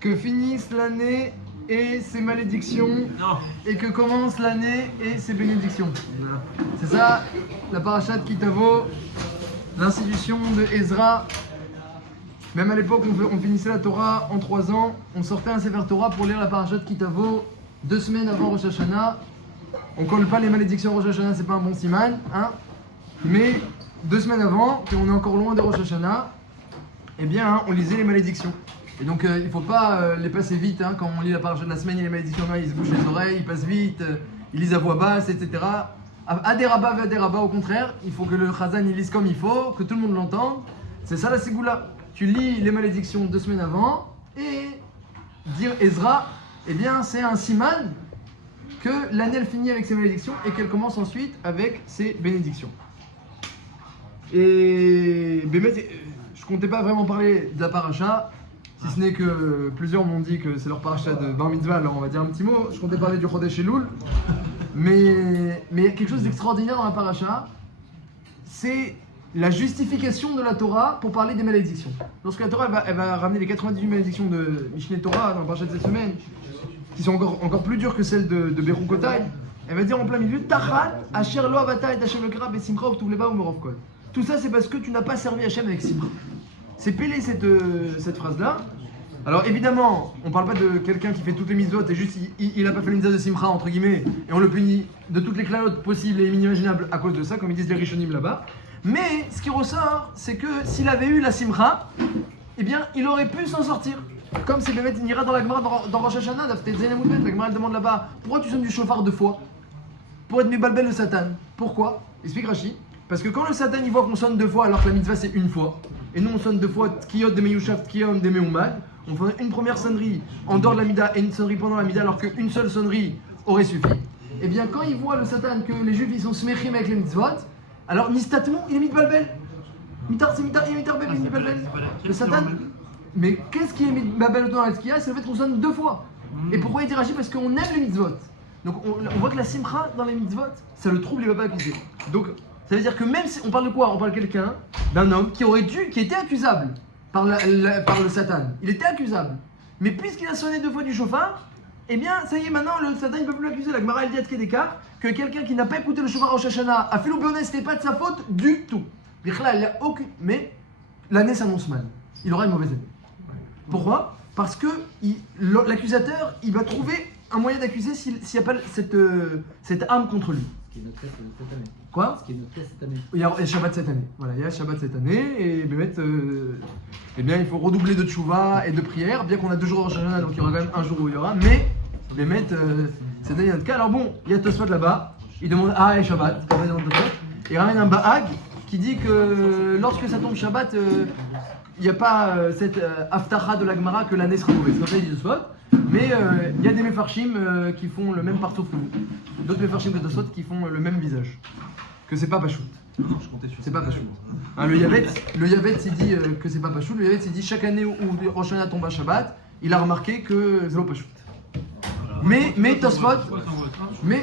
que finisse l'année et ses malédictions, Non. et que commence l'année et ses bénédictions. C'est ça, la parashat Kitavo, l'institution de Ezra. Même à l'époque, on finissait la Torah en 3 ans. On sortait un Sefer Torah pour lire la parashat Kitavo 2 semaines avant Rosh Hashanah. On ne colle pas les malédictions Rosh Hashanah, c'est pas un bon siman, hein. Mais 2 semaines avant, puis on est encore loin de Rosh Hashanah, eh bien, hein, on lisait les malédictions. Et donc, il ne faut pas les passer vite, hein. Quand on lit la parashat de la semaine, il y a les malédictions, ils se bouchent les oreilles, ils passent vite, ils lisent à voix basse, etc. Aderaba, au contraire, il faut que le Chazan il lise comme il faut, que tout le monde l'entende. C'est ça la Ségoula. Tu lis les malédictions 2 semaines avant, et dire Ezra, eh bien, c'est un siman que l'année elle finit avec ses malédictions et qu'elle commence ensuite avec ses bénédictions. Et je comptais pas vraiment parler de la paracha, si ce n'est que plusieurs m'ont dit que c'est leur paracha de Bar Mitzvah, alors on va dire un petit mot. Je comptais parler du Chodesh Elul, mais il y a quelque chose d'extraordinaire dans la paracha, c'est la justification de la Torah pour parler des malédictions. Lorsque la Torah elle va ramener les 98 malédictions de Mishneh Torah dans la paracha de cette semaine, qui sont encore plus dures que celles de Berukotai, elle va dire en plein milieu Tachat, Asher lo avata et Hashem lekra besimcha uktuvleba umerov kol. Tout ça, c'est parce que tu n'as pas servi Hashem avec simcha. C'est pélé cette phrase-là. Alors évidemment, on parle pas de quelqu'un qui fait toutes les mitzvot et juste il n'a pas fait le mitzvah de simcha entre guillemets et on le punit de toutes les clalotes possibles et inimaginables à cause de ça, comme ils disent les rishonim là-bas. Mais ce qui ressort, c'est que s'il avait eu la simcha, eh bien, il aurait pu s'en sortir. Comme c'est Bémet, il ira dans la Gemara, dans Rosh Hashanah, la Gemara demande là-bas, pourquoi tu sonnes du chauffard 2 fois? Pour être Mebalbel le Satan. Pourquoi? Explique Rashi. Parce que quand le Satan il voit qu'on sonne 2 fois alors que la mitzvah c'est 1 fois, et nous on sonne 2 fois Tkiyot de Meyushav, Tkiyot de Meumad, on fait une première sonnerie en dehors de la mida et une sonnerie pendant la mida alors qu'une seule sonnerie aurait suffi. Et bien quand il voit le Satan que les juifs ils sont smechim avec les mitzvot, alors Nistatement il est Mitbalbel. Le Satan. Mais qu'est-ce qui est Mitbalbel dans la Tzkiya? C'est le fait qu'on sonne 2 fois. Et pourquoi il dit Rashi? Parce qu'on aime les mitzvot. Donc on voit que la simcha dans les mitzvot, ça le trouble, il ne va pas accuser. Donc ça veut dire que même si on parle de quoi? On parle de quelqu'un, d'un homme qui était accusable par le Satan. Il était accusable. Mais puisqu'il a sonné 2 fois du chauffard, eh bien ça y est, maintenant le Satan ne peut plus l'accuser. La Gemara elle dit à Tkedeka que quelqu'un qui n'a pas écouté le chauffard au Shashana, a fait l'oubionet, ce n'est pas de sa faute du tout. Mais l'année s'annonce mal. Il aura une mauvaise année. Pourquoi? Parce que l'accusateur, il va trouver un moyen d'accuser s'il n'y a pas cette âme contre lui. Ce qui est notre test cette année. Quoi? Ce qui est notre test cette année. Il y a Shabbat cette année. Voilà, il y a Shabbat cette année et eh bien, il faut redoubler de tchouva et de prière, bien qu'on a 2 jours de Rosh Hashanah, donc il y aura quand même un jour où il y aura, mais cette année il y a notre cas. Alors bon, il y a Tosfot là-bas, il demande et Shabbat, il ramène un Bahag qui dit que lorsque ça tombe Shabbat, il n'y a pas cette Haftarah de la Gemara que l'année sera mauvaise. C'est ça, il dit Tosfot. Mais il y a des Mefarshim qui font le même partout que vous. D'autres Mefarshim que Tosfot qui font le même visage. Que c'est pas Pachout. Non, je comptais sur ça. C'est pas Pachout. Hein, le Yavetz il dit que c'est pas Pachout. Le Yavetz il dit chaque année où Rosh Hashanah tombe à Shabbat, il a remarqué que c'est pas Pachout. Mais Tosfot, mais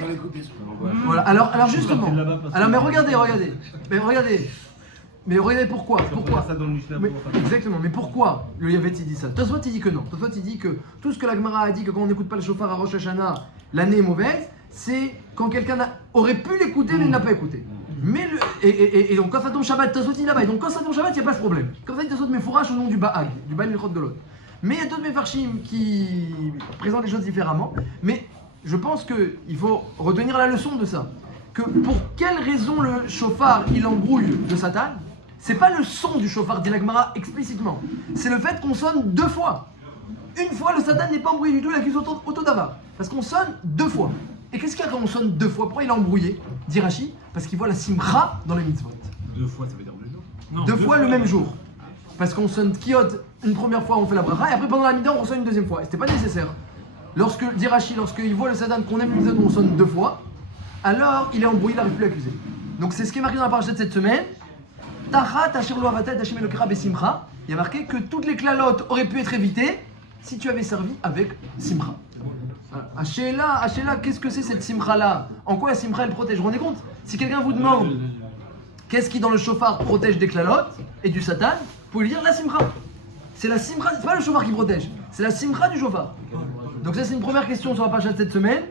voilà. Alors justement, mais regardez. Mais regardez pourquoi. Exactement, mais pourquoi le Yavetz il dit ça? Tosfot il dit que non. Tosfot il dit que tout ce que la Gemara a dit que quand on n'écoute pas le chauffard à Rosh Hashanah, l'année est mauvaise, c'est quand quelqu'un aurait pu l'écouter mais il n'a pas écouté. Mais et donc quand ça tombe Shabbat, Tosfot il est là-bas. Et donc quand ça tombe Shabbat, il n'y a pas ce problème. Comme ça, Tosfot met fourrage au nom du Bahag, du Baal Milchot de l'autre. Mais il y a d'autres Mefarshim qui présentent les choses différemment. Mais je pense qu'il faut retenir la leçon de ça. Que pour quelle raison le chauffard il embrouille le Satan? C'est pas le son du chauffard, dit la Gemara explicitement. C'est le fait qu'on sonne 2 fois. Une fois, le Satan n'est pas embrouillé du tout, il accuse auto d'avar. Parce qu'on sonne 2 fois. Et qu'est-ce qu'il y a quand on sonne 2 fois? Pourquoi il est embrouillé? Dit Rashi, parce qu'il voit la simcha dans les mitzvot. 2 fois, ça veut dire 2 jours. Non, 2 fois le même jour. Parce qu'on sonne Tkiyot une première fois, on fait la bracha, et après pendant la mida, on reçoit une 2e fois. Et c'était pas nécessaire. Dit Rashi, lorsqu'il voit le Satan qu'on aime le mitzvot, on sonne 2 fois, alors il est embrouillé, il n'arrive plus à accuser. Donc c'est ce qui est marqué dans la paracha de cette semaine. Tachat asher lo avata et Hashem elokera besimcha. Il y a marqué que toutes les clalotes auraient pu être évitées si tu avais servi avec simcha. Ashela, qu'est-ce que c'est cette simcha là? En quoi la simcha elle protège? Vous vous rendez compte? Si quelqu'un vous demande qu'est-ce qui dans le chauffard protège des clalotes et du Satan, vous pouvez lui dire la simcha. c'est la simcha, c'est pas le shofar qui protège, c'est la simcha du shofar. Donc ça c'est une première question sur la paracha de cette semaine,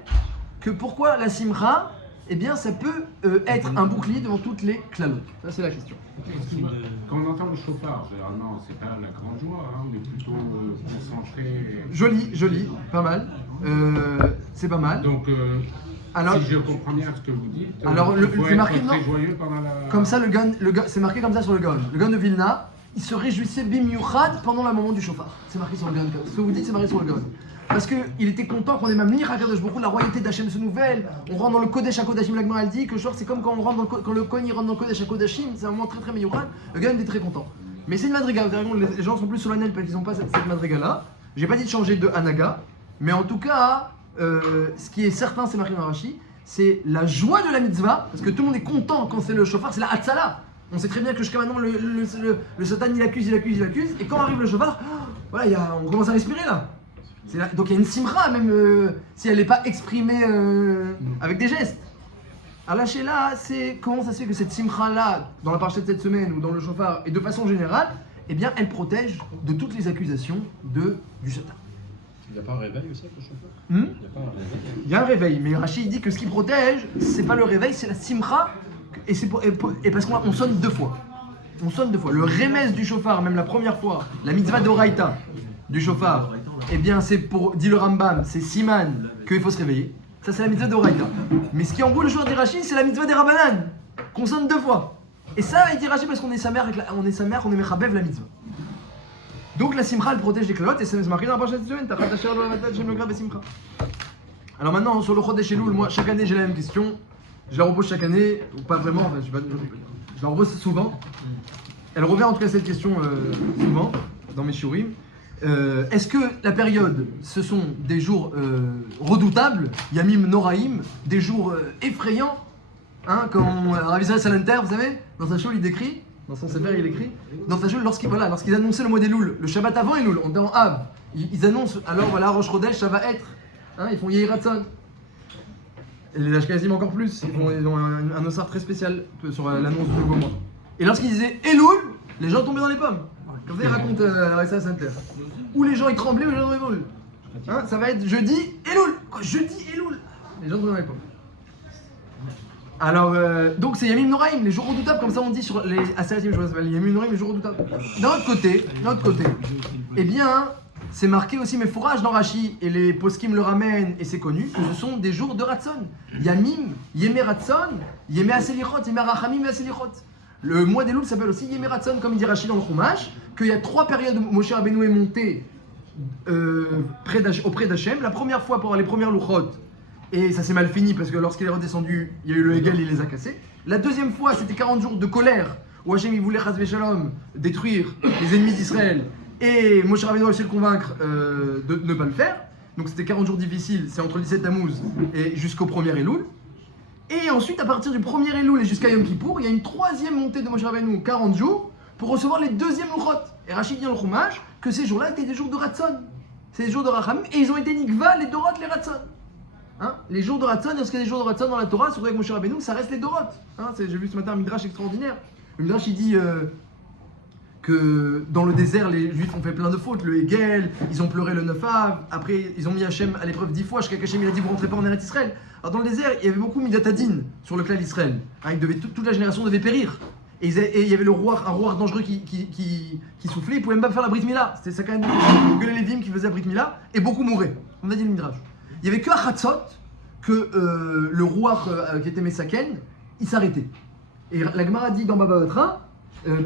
que pourquoi la simcha, eh bien ça peut être un bouclier devant toutes les klalot. Ça c'est la question. Quand on entend le chauffard, généralement, c'est pas la grande joie, hein, on est plutôt concentré. Joli, pas mal. C'est pas mal. Donc, Alors, si je comprends bien ce que vous dites, alors, il faut c'est marqué, être très non joyeux pendant la... Comme ça, le Gaon, c'est marqué comme ça sur le Gaon. Le Gaon de Vilna, il se réjouissait bimiuchad pendant le moment du chauffard. C'est marqué sur le Gaon. Ce que vous dites, c'est marqué sur le Gaon. Parce qu'il était content qu'on ait Mamlir, HaKadosh Baruch Hu, la royauté d'Hachem se nouvelle. On rentre dans le Kodesh HaKodashim, l'Agmara elle dit que genre, c'est comme quand on rentre dans quand le Kohen il rentre dans le Kodesh HaKodashim, c'est un moment très très miuchad. Le Gaon était très content. Mais c'est une madriga, les gens sont plus solennels parce qu'ils n'ont pas cette madriga là. J'ai pas dit de changer de Hanaga, mais en tout cas, ce qui est certain, c'est marqué dans Rashi, c'est la joie de la mitzvah, parce que tout le monde est content quand c'est le chauffard, c'est la hatzala. On sait très bien que jusqu'à maintenant, le satan il accuse, et quand arrive le chauffard, voilà, on commence à respirer là. Donc il y a une simra, même si elle n'est pas exprimée avec des gestes. Alors là, c'est comment ça se fait que cette simra là, dans la paracha de cette semaine ou dans le chauffard, et de façon générale, eh bien, elle protège de toutes les accusations du satan. Il n'y a pas un réveil aussi avec le chauffeur Il n'y a pas un réveil. Il y a un réveil, mais Rachid dit que ce qui protège, c'est pas le réveil, c'est la simcha, et parce qu'on sonne deux fois. On sonne deux fois. Le remez du chauffard, même la première fois, la mitzvah d'Oraïta du chauffard, eh bien c'est pour, dit le Rambam, c'est siman qu'il faut se réveiller. Ça c'est la mitzvah d'Oraïta. Mais ce qui emboule le chauffard des Rachid, c'est la mitzvah des Rabbanan, qu'on sonne deux fois. Et ça, il dit Rachid parce qu'on est sa mère, on est mechabev la mitzvah. Donc la simcha elle protège les calottes et ça se marque dans la prochaine semaine. Alors maintenant sur le Chodesh Elul, moi chaque année j'ai la même question. Je la repose chaque année, ou pas vraiment, enfin, je la repose souvent. Elle revient en tout cas cette question souvent dans mes shiurim. Est-ce que la période ce sont des jours redoutables, Yamim Noraim, des jours effrayants, hein, comme Rav Israël Salanter, vous savez, dans sa show il décrit. Dans son sévère, il écrit dans sa joule, lorsqu'ils annonçaient le mois des Loul, le Shabbat avant Elul, on était en Av, ils annoncent alors voilà, Rosh Chodesh, ça va être, hein, ils font Yehiratson. Et les Ashkenazim encore plus, ils ont un ossard très spécial sur l'annonce du nouveau mois. Et lorsqu'ils disaient Elul, les gens tombaient dans les pommes. Comme ça, il raconte Raissa Center. Où les gens ils tremblaient, où les gens tombaient dans les pommes. Hein, ça va être jeudi Elul. Quoi, jeudi Elul. Les gens tombaient dans les pommes. Alors, donc c'est Yamim Noraim, les jours redoutables, comme ça on dit sur les Aseratim, je s'appelle Yamim Noraim, les jours redoutables. D'un autre côté, eh bien, c'est marqué aussi mes fourrages dans Rashi, et les poskim le ramènent, et c'est connu, que ce sont des jours de Ratson. Yamim, Yemé Ratson, Yemé Aselichot, Yemé Rachamim Aselichot. Le mois des loups s'appelle aussi Yemé Ratson, comme il dit Rashi dans le Chumash, qu'il y a trois périodes où Moshe Rabbeinu est monté auprès d'Hachem. La première fois pour les premières louchot. Et ça s'est mal fini parce que lorsqu'il est redescendu, il y a eu le Hegel, il les a cassés. La deuxième fois, c'était 40 jours de colère où Hachem il voulait Chas Shalom détruire les ennemis d'Israël et Moshe Rabbeinu a réussi à le convaincre de ne pas le faire. Donc c'était 40 jours difficiles, c'est entre le 17 Tammuz et jusqu'au 1er Elul. Et ensuite, à partir du 1er Elul et jusqu'à Yom Kippour, il y a une troisième montée de Moshe Rabbeinu, 40 jours, pour recevoir les deuxièmes Luchot. Et Rachid dit dans le Chumash que ces jours-là étaient des jours de Ratson. C'est des jours de Rachamim et ils ont été Nikva, les Dorot, les Ratson. Hein, les jours de Ratson, lorsqu'il y a des jours de Ratson dans la Torah, surtout avec Moshe Rabbeinu, ça reste les Dorot. Hein, j'ai vu ce matin un Midrash extraordinaire. Le Midrash il dit que dans le désert, les Juifs ont fait plein de fautes. Le Hegel, ils ont pleuré le 9 Av, après ils ont mis Hachem à l'épreuve 10 fois, jusqu'à qu'Hachem il a dit vous rentrez pas en Eretz Israël. Alors dans le désert, il y avait beaucoup Midatadin sur le clan d'Israël. Hein, toute la génération devait périr. Et il y avait un roi dangereux qui soufflait, il pouvait même pas faire la Brit Mila. C'était ça quand même que les Lévim qui faisaient la Brit Mila, et beaucoup mouraient. On a dit le Midrash. Il n'y avait que à Hatzot que le roi qui était Messaken, il s'arrêtait. Et la Gemara dit dans Baba Batra,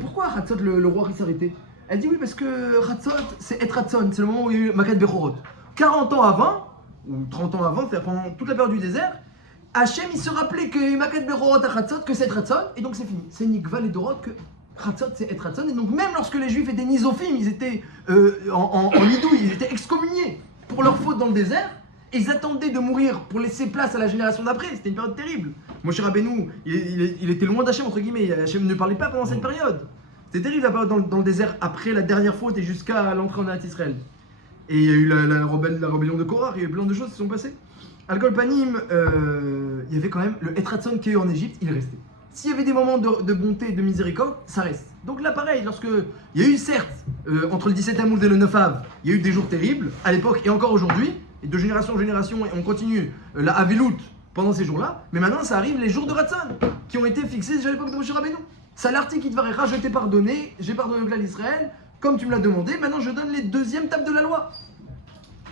pourquoi à Hatzot le roi il s'arrêtait? Elle dit oui parce que Hatzot c'est Et Ratzon, c'est le moment où il y a eu Makat Bechorot. 40 ans avant, ou 30 ans avant, c'est-à-dire pendant toute la période du désert, Hachem il se rappelait qu'il y a eu Makat Bechorot à Hatzot, que c'est Et Ratzon, et donc c'est fini. C'est Nikva les Dorot que Hatzot c'est Et Ratzon, et donc même lorsque les Juifs étaient nisophim, ils étaient en idouille, ils étaient excommuniés pour leur faute dans le désert. Ils attendaient de mourir pour laisser place à la génération d'après, c'était une période terrible. Moshe Rabbeinu, il était loin d'Hachem, entre guillemets, Hachem ne parlait pas pendant cette période. C'était terrible la période dans le désert après la dernière faute et jusqu'à l'entrée en Eretz Israël. Et il y a eu la rébellion de Korah, il y a eu plein de choses qui se sont passées. Al-Kol Panim, il y avait quand même le Et Ratzon qu'il y a eu en Égypte, il est resté. S'il y avait des moments de bonté et de miséricorde, ça reste. Donc là, pareil, lorsque il y a eu certes, entre le 17 Tammuz et le 9 Av, il y a eu des jours terribles, à l'époque et encore aujourd'hui, et de génération en génération, et on continue la Avilut pendant ces jours-là, mais maintenant ça arrive les jours de Ratzon, qui ont été fixés déjà à l'époque de Moshe Rabbeinu. Ça l'article qui te va je t'ai pardonné, j'ai pardonné au clan d'Israël, comme tu me l'as demandé, maintenant je donne les deuxièmes tables de la loi.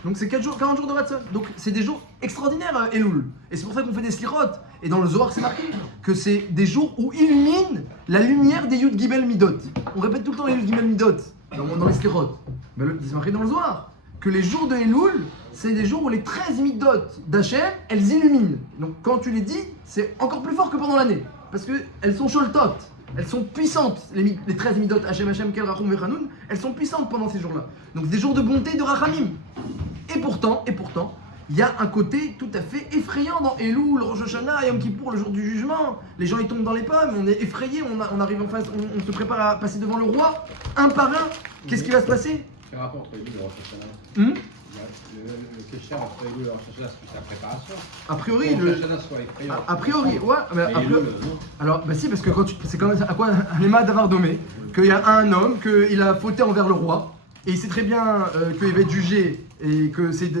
Donc c'est 40 jours de Ratzon. Donc c'est des jours extraordinaires, Elul. Et c'est pour ça qu'on fait des slirot. Et dans le Zohar, c'est marqué que c'est des jours où illumine la lumière des Yud Gimel Midot. On répète tout le temps les Yud Gimel Midot dans les slirot. Mais c'est marqué dans le Zohar que les jours de Elul, c'est des jours où les 13 Midot d'Hachem, elles illuminent. Donc quand tu les dis, c'est encore plus fort que pendant l'année. Parce qu'elles sont sholtot. Elles sont puissantes, les 13 midot, Hachem, Kel, Rachum, Vechanoun, elles sont puissantes pendant ces jours-là. Donc des jours de bonté, de rachamim. Et pourtant, il y a un côté tout à fait effrayant dans Elul, Rosh Hashanah, Yom Kippour, le jour du jugement. Les gens ils tombent dans les pommes, on est effrayés, on arrive en face, on se prépare à passer devant le roi, un par un. Qu'est-ce qui va se passer? Quel rapport entre Elul et Rosh Hashanah? Le Kesher entre Elul et Rosh Hashanah, c'est plus la préparation. A priori, Rosh Hashanah soit effrayant. A priori, ouais. Mais Et Elul, non. alors, bah si, parce que c'est quand même à quoi Léma d'avoir domé qu'il y a un homme, qu'il a fauté envers le roi, et il sait très bien qu'il va être jugé, et que c'est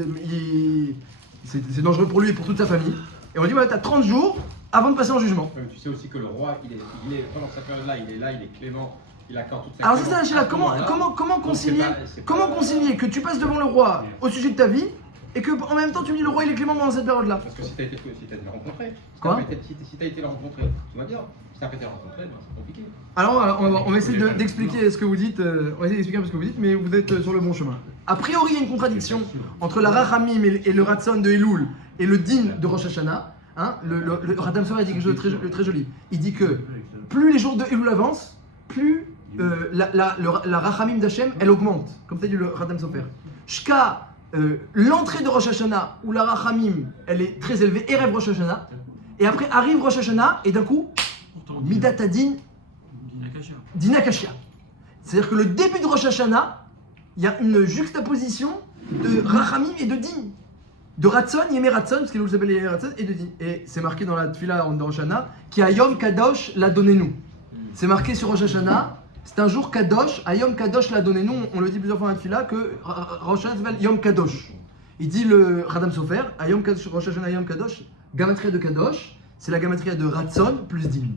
dangereux pour lui et pour toute sa famille. Et on dit, voilà, t'as 30 jours avant de passer en jugement. Mais tu sais aussi que le roi, il est pendant cette période-là, il est clément, il accorde toute sa Alors c'est ça, Sheila, comment concilier que tu passes devant le roi au sujet de ta vie, et que en même temps tu me dis le roi il est clément pendant cette période-là? Parce que si t'as été rencontré, Quoi? si t'as été rencontré, tout va bien. Si t'as pas été rencontré, ben, c'est compliqué. Alors on va essayer d'expliquer ce que vous dites, on va essayer d'expliquer un peu ce que vous dites, mais vous êtes sur le bon chemin. A priori il y a une contradiction entre la Rachamim et le Ratzon de Elul et le Din de Rosh Hashanah. Hein, le Radam Sofer a dit quelque chose de très joli. Il dit que plus les jours de Elul avancent, plus la Rachamim d'Hachem elle augmente, comme ça dit le Radam Sofer. Jusqu'à l'entrée de Rosh Hashanah où la Rachamim elle est très élevée, Erev Rosh Hashanah, et après arrive Rosh Hashanah et d'un coup Midat Adin Dina Kashia. C'est-à-dire que le début de Rosh Hashanah, il y a une juxtaposition de Rachamim et de Din. De Ratzon, Yemé Ratzon, parce qu'il nous s'appelle Yemé Ratzon, et de Din. Et c'est marqué dans la Tfila de Rosh Hashanah, qui a Yom Kadosh la donnez-nous. C'est marqué sur Rosh Hashanah, c'est un jour Kadosh, à Yom Kadosh la donnez-nous. On le dit plusieurs fois dans la Tfila que Rosh Hashanah s'appelle Yom Kadosh. Il dit le Radam Sofer, à Yom Kadosh, Rosh Hashanah Yom Kadosh, gamatria de Kadosh, c'est la gamatria de Ratzon plus Din.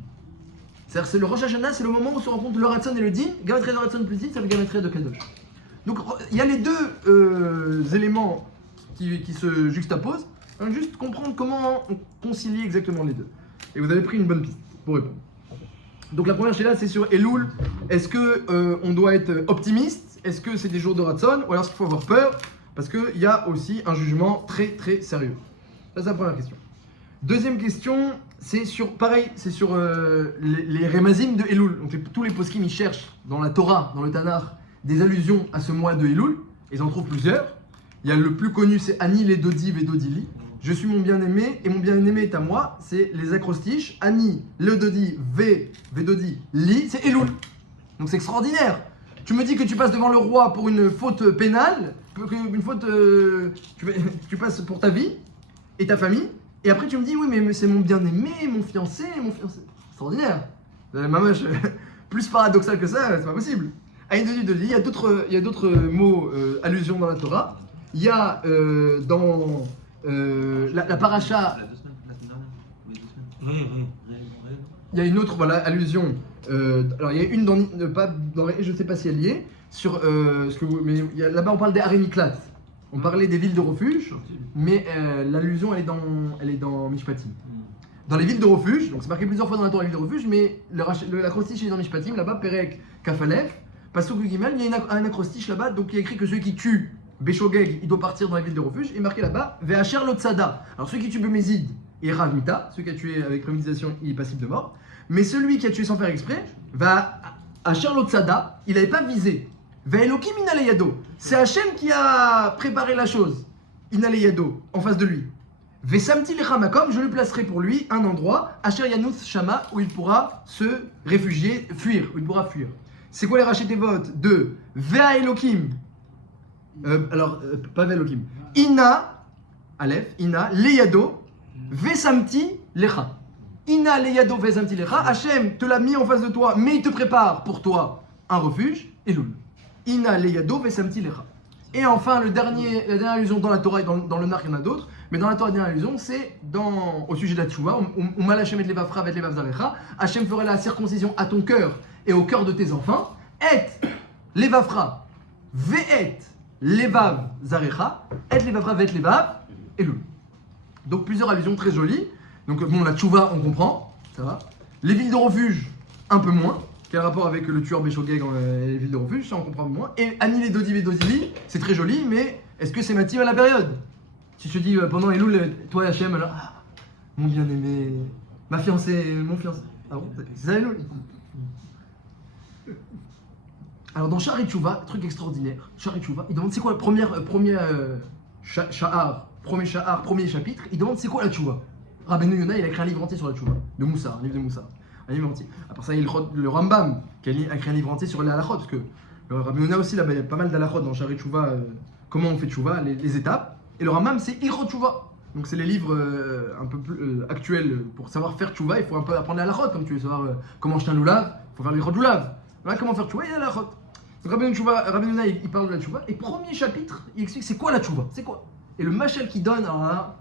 C'est-à-dire c'est le Rosh Hashanah, c'est le moment où se rencontrent le Ratzon et le Din. Gamatria de Ratzon plus Din, c'est la gamatria de Kadosh. Donc il y a les deux éléments qui se juxtaposent. On va juste comprendre comment on concilie exactement les deux. Et vous avez pris une bonne piste pour répondre. Donc la première là, c'est sur Elul. Est-ce que on doit être optimiste? Est-ce que c'est des jours de Ratzon? Ou alors est-ce qu'il faut avoir peur? Parce qu'il y a aussi un jugement très très sérieux. Ça c'est la première question. Deuxième question, c'est sur, pareil, c'est sur les Remazim de Elul. Donc tous les poskim ils cherchent dans la Torah, dans le Tanakh, des allusions à ce mois de Elul. Ils en trouvent plusieurs. Il y a le plus connu, c'est Ani les Dodi Vedodili. Je suis mon bien-aimé et mon bien-aimé est à moi. C'est les acrostiches. Ani, le Dodi, Vedodi, Li, c'est Elul. Donc c'est extraordinaire. Tu me dis que tu passes devant le roi pour une faute pénale, une faute, tu passes pour ta vie et ta famille. Et après tu me dis oui mais c'est mon bien-aimé, mon fiancé. Extraordinaire. Maman, plus paradoxal que ça, c'est pas possible. Ani Dodi Vedodi, il y a d'autres mots, allusions dans la Torah. Il y a dans la paracha, il y a une autre allusion. Alors il y a une je ne sais pas si elle y est sur ce que vous, mais là-bas on parle des Harémiklat. On parlait des villes de refuge, mais l'allusion elle est dans Mishpatim. Dans les villes de refuge, donc c'est marqué plusieurs fois dans la Torah les villes de refuge, mais l'acrostiche est dans Mishpatim. Là-bas Perek Kafalef, Pasuk Gimel, il y a un acrostiche là-bas, donc il y a écrit que celui qui tue Béchogeg, il doit partir dans la ville de refuge, et marqué là-bas, Ve'acher Lotzada. Alors celui qui tue Bémézid, il est Rav Mita, celui qui a tué avec préméditation, il est passible de mort. Mais celui qui a tué sans faire exprès, va Asher Lotzada, il n'avait pas visé. Ve'elokim inaleyado. C'est Hachem qui a préparé la chose. Inaleyado, en face de lui. Ve'samti lechamakom, je lui placerai pour lui un endroit, Asher Yanus Shama, où il pourra se réfugier, fuir, où il pourra fuir. C'est quoi les rachetevot de Ve'elokim? Pas Velokim. Ina, Aleph, Ina, Leyado, Vesamti, Lecha. Ina leyado vezamtilecha, Hachem te l'a mis en face de toi, mais il te prépare pour toi un refuge, Elul. Ina leyado vezamtilecha. Et enfin, la dernière allusion dans la Torah et dans le Nar, il y en a d'autres, mais dans la Torah, la dernière allusion, c'est au sujet de la tchouva, où mal Hachem et levavra et levavzarecha, Hachem fera la circoncision à ton cœur et au cœur de tes enfants, et levavra, ve'et levavzarecha, et levavra ve'et levav, Elul. Donc plusieurs allusions très jolies. Donc bon, la tchouva, on comprend, ça va. Les villes de refuge, un peu moins. Quel rapport avec le tueur Béchogeg et les villes de refuge, ça on comprend moins. Et Anil et Dodiv et Dozili, c'est très joli, mais est-ce que c'est mative à la période? Si je te dis pendant Elul, toi Hachem, alors, mon bien-aimé, ma fiancée, mon fiancé. Ah bon, c'est ça Elul? Alors dans Sha'ar Tchouva, truc extraordinaire, Sha'ar Tchouva, il demande c'est quoi le premier chapitre, il demande c'est quoi la tchouva. Rabbeinu Yonah, il a écrit un livre entier sur la tchouva, de Moussa, un livre de Moussa, un livre entier. Après ça, il y a le Rambam, qui a écrit un livre entier sur les halachot, parce que Rabbeinu Yonah aussi, là-bas, il y a pas mal d'halachot dans Sha'ar Tchouva, comment on fait tchouva, les étapes. Et le Rambam, c'est Ilchot Tchouva. Donc c'est les livres un peu plus actuels pour savoir faire tchouva, il faut un peu apprendre la halachot, comme tu veux savoir comment acheter un loulav, il faut faire l'Ilchot loulav. Voilà comment faire tchouva, il y a la halachot. Donc Rabbeinu Yonah, il parle de la tchouva, et premier chapitre, il explique c'est quoi la tchouva, c'est quoi. Et le machel qui donne, alors là,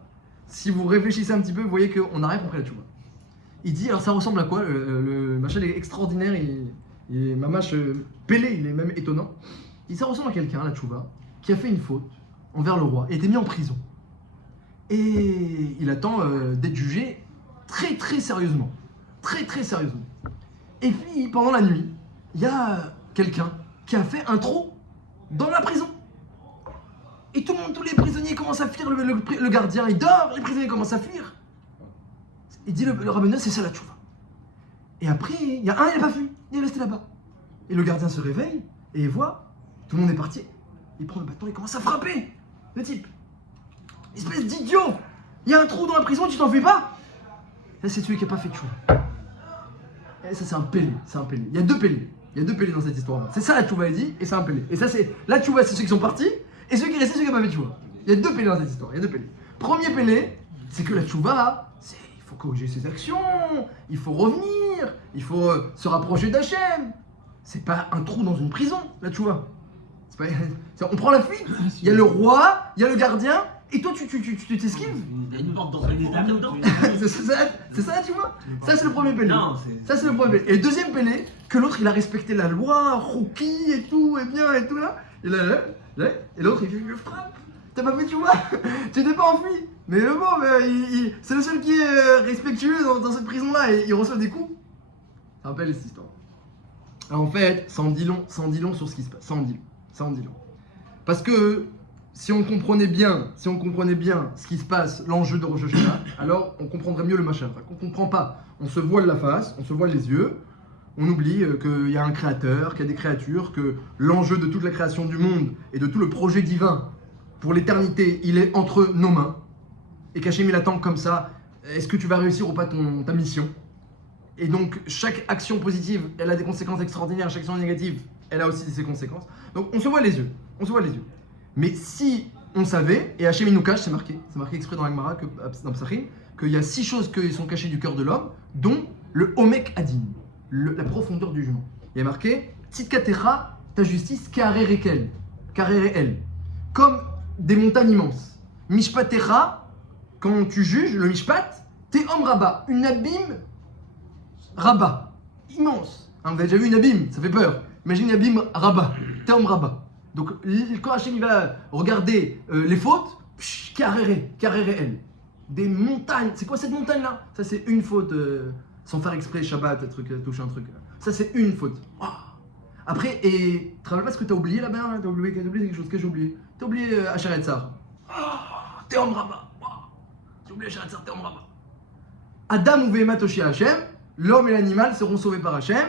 si vous réfléchissez un petit peu, vous voyez qu'on n'a rien compris à la tchouva. Il dit, alors ça ressemble à quoi? Le machel est extraordinaire, il est mamache pélé, il est même étonnant. Il dit, ça ressemble à quelqu'un, la tchouva, qui a fait une faute envers le roi et était mis en prison. Et il attend d'être jugé très très sérieusement. Très très sérieusement. Et puis, pendant la nuit, il y a quelqu'un qui a fait un trou dans la prison. Et tout le monde, tous les prisonniers commencent à fuir, le gardien il dort, les prisonniers commencent à fuir. Il dit le rabbinat, c'est ça la tchouva. Et après, il y a un, il n'a pas fui, il est resté là-bas. Et le gardien se réveille et il voit, tout le monde est parti. Il prend le bâton, il commence à frapper le type. Espèce d'idiot, il y a un trou dans la prison, tu t'en fais pas? Là, c'est celui qui n'a pas fait de tchouva. Et ça, c'est un pélé, c'est un pélé. Il y a deux pélés dans cette histoire-là. C'est ça la tchouva, il dit, et c'est un pélé. Et ça, c'est la tchouva, c'est ceux qui sont partis. Et ceux qui restent, ceux qui n'ont pas fait de tchouva. Il y a deux pélés dans cette histoire, il y a deux pélés. Premier pélé, c'est que la tchouva, il faut corriger ses actions, il faut revenir, il faut se rapprocher d'Hachem. C'est pas un trou dans une prison, la tchouva. On prend la fuite, il y a le roi, il y a le gardien, et toi tu t'esquives. Il y a une porte d'entrée dedans. C'est ça la tchouva. Ça c'est le premier pélé. Non, ça c'est le premier pélé. Et le deuxième pélé, que l'autre il a respecté la loi, Rouki et tout, et bien et tout là. Et l'autre il frappe. T'as pas fait de tchouva, tu t'es pas enfui. Mais le bon, c'est le seul qui est respectueux dans cette prison-là et il reçoit des coups. Ça rappelle cette histoire. Alors en fait, ça en dit long sur ce qui se passe. Ça en dit long. Parce que si on comprenait bien ce qui se passe, l'enjeu de Rosh Hashanah, alors on comprendrait mieux le machin. On comprend pas. On se voile la face, on se voile les yeux. On oublie qu'il y a un créateur, qu'il y a des créatures, que l'enjeu de toute la création du monde et de tout le projet divin pour l'éternité, il est entre nos mains. Et qu'Hachem il attend comme ça, est-ce que tu vas réussir ou pas ta mission? Et donc chaque action positive, elle a des conséquences extraordinaires, chaque action négative, elle a aussi ses conséquences. Donc on se voit les yeux. Mais si on savait, et Hachem il nous cache, c'est marqué exprès dans la Gemara, dans Psachim, qu'il y a 6 choses qui sont cachées du cœur de l'homme, dont le Omek Adin, la profondeur du jugement. Il y a marqué Tzidkatecha, ta justice, Karereel, comme des montagnes immenses. Mishpatecha, quand tu juges, le Mishpat, Tehom Rabba, une abîme Rabba, immense. Hein, vous avez déjà vu une abîme, ça fait peur. Imagine une abîme Rabba, Tehom Rabba. Donc quand Hachem il va regarder les fautes, Karereel, des montagnes. C'est quoi cette montagne-là? Ça c'est une faute. Sans faire exprès, Shabbat, toucher un truc. Ça, c'est une faute. Oh. Après, et tu te rappelles pas ce que tu as oublié là-bas? Tu as oublié quelque chose que j'ai oublié. Tu as oublié Asharet Sar. Tehom Rabba. Tu as oublié Asharet Sar, Tehom Rabba. Adam ou Vehemat Oshia Hachem, l'homme et l'animal seront sauvés par Hachem.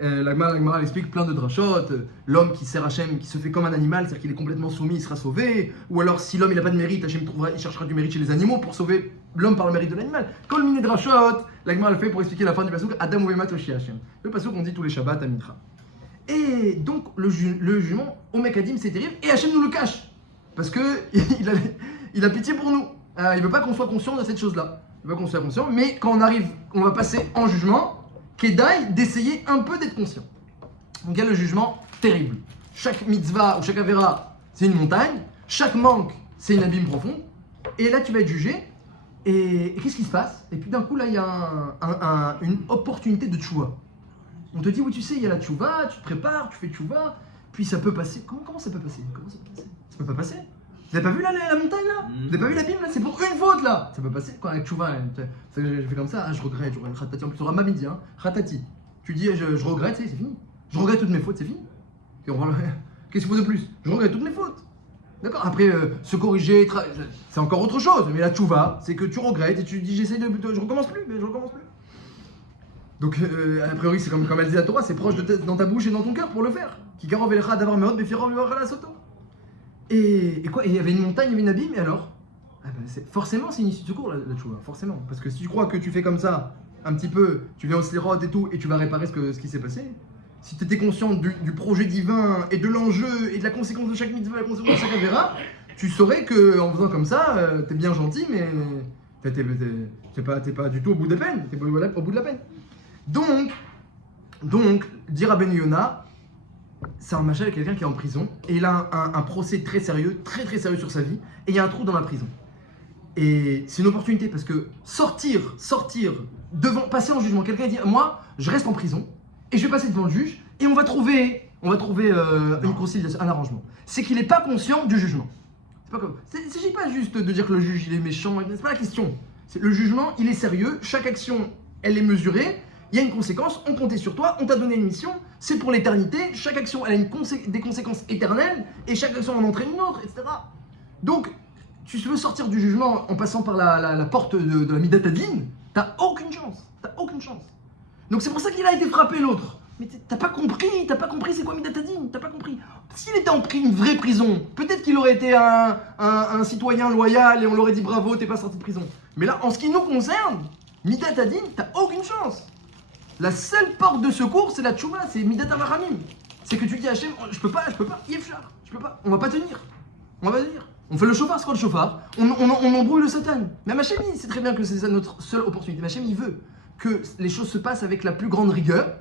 La Gemara explique plein de drachot. L'homme qui sert Hachem, qui se fait comme un animal, c'est-à-dire qu'il est complètement soumis, il sera sauvé. Ou alors, si l'homme il n'a pas de mérite, Hachem il cherchera du mérite chez les animaux pour sauver l'homme par le mérite de l'animal. Quand le miné drachot, la Gemara le fait pour expliquer la fin du pasuk Adam ou Vehemat Oshia Hachem. Le pasuk on dit tous les Shabbats à Mincha. Et donc le jugement, Omek Adim, c'est terrible. Et Hachem nous le cache parce que il a pitié pour nous. Il veut pas qu'on soit conscient de cette chose-là. pas qu'on soit conscient, mais quand on arrive, on va passer en jugement, Kedaï d'essayer un peu d'être conscient. Donc il y a le jugement terrible. Chaque mitzvah ou chaque avera, c'est une montagne. Chaque manque, c'est une abîme profond. Et là, tu vas être jugé. Et qu'est-ce qui se passe? Et puis d'un coup, là, il y a une opportunité de tchouva. On te dit, oui, tu sais, il y a la tchouva, tu te prépares, tu fais tchouva, puis ça peut passer. Comment ça peut passer? Ça peut pas passer. Vous avez pas vu là, la montagne là? Vous avez pas vu l'abîme là? C'est pour une faute là! Ça peut passer. Quand avec tchouva, j'ai fait comme ça, ah, je regrette, Khatati. En plus, on aura Mabidi, hein. Khatati. Tu dis, je regrette, c'est fini. Je regrette toutes mes fautes, c'est fini. Qu'est-ce qu'il faut de plus? Je regrette toutes mes fautes. D'accord? Après, se corriger, c'est encore autre chose. Mais la tchouva, c'est que tu regrettes et tu dis, je recommence plus, mais je recommence plus. Donc, a priori, c'est comme elle dit la Torah, c'est proche dans ta bouche et dans ton cœur pour le faire. Kikarov elcha d'avoir meod befirov la soto. Et quoi? Et il y avait une montagne, il y avait une abîme, et alors? Ah ben forcément, c'est une issue de secours, la tchouva, forcément. Parce que si tu crois que tu fais comme ça, un petit peu, tu viens au slirot et tout, et tu vas réparer ce qui s'est passé, si tu étais conscient du projet divin et de l'enjeu et de la conséquence de chaque mitzvah, la conséquence de chaque avéra, tu saurais qu'en faisant comme ça, t'es bien gentil, mais t'es pas du tout au bout des peines, t'es au bout de la peine. Donc, dire à Ben Yona, c'est un machin avec quelqu'un qui est en prison, et il a un procès très sérieux sur sa vie, et il y a un trou dans la prison. Et c'est une opportunité, parce que sortir, passer en jugement, quelqu'un dit, moi, je reste en prison, et je vais passer devant le juge, et on va trouver une conciliation, un arrangement. C'est qu'il n'est pas conscient du jugement. Il ne s'agit pas juste de dire que le juge il est méchant, c'est pas la question. Le jugement, il est sérieux, chaque action, elle est mesurée, il y a une conséquence, on comptait sur toi, on t'a donné une mission, c'est pour l'éternité, chaque action elle a des conséquences éternelles, et chaque action en entraîne une autre, etc. Donc, tu veux sortir du jugement en passant par la porte de la Midat Hadin, t'as aucune chance. Donc c'est pour ça qu'il a été frappé l'autre. Mais t'as pas compris c'est quoi Midat Hadin, t'as pas compris. S'il était en une vraie prison, peut-être qu'il aurait été un citoyen loyal et on l'aurait dit bravo, t'es pas sorti de prison. Mais là, en ce qui nous concerne, Midat Hadin, t'as aucune chance. La seule porte de secours, c'est la tchouva, c'est Midat Avachamim. C'est que tu dis à Hachem, je peux pas, Yefchar, je peux pas, on va pas tenir. On fait le chauffard, c'est quoi le chauffard? On embrouille le Satan. Même Hachem, il sait très bien que c'est ça notre seule opportunité. Mais Hachem, il veut que les choses se passent avec la plus grande rigueur.